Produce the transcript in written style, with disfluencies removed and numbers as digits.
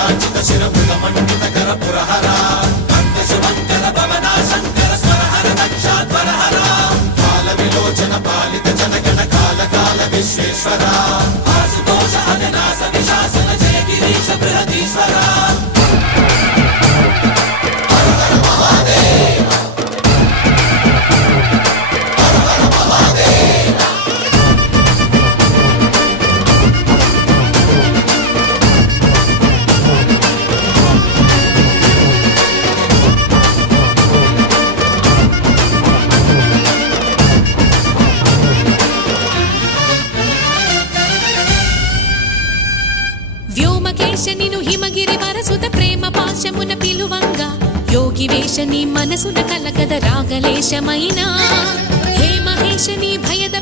కాంచిత శిరముల మండిత కర పురహర కంద శుభంకర భవనా శంకర స్వరహర దక్షాధ్వరహర కాల విలోచన పాలిత జనగణ కాల కాల విశ్వేశ్వర ఆశుతోష అవినాశ విశాసన జయ గిరీశ బృహదీశ్వర వ్యోమకేశనిను హిమగిరి వరసుత ప్రేమ పాశమున పిలువంగా యోగి వేషని మనసున కలకద రాగలేశమైనా హే మహేశని భయద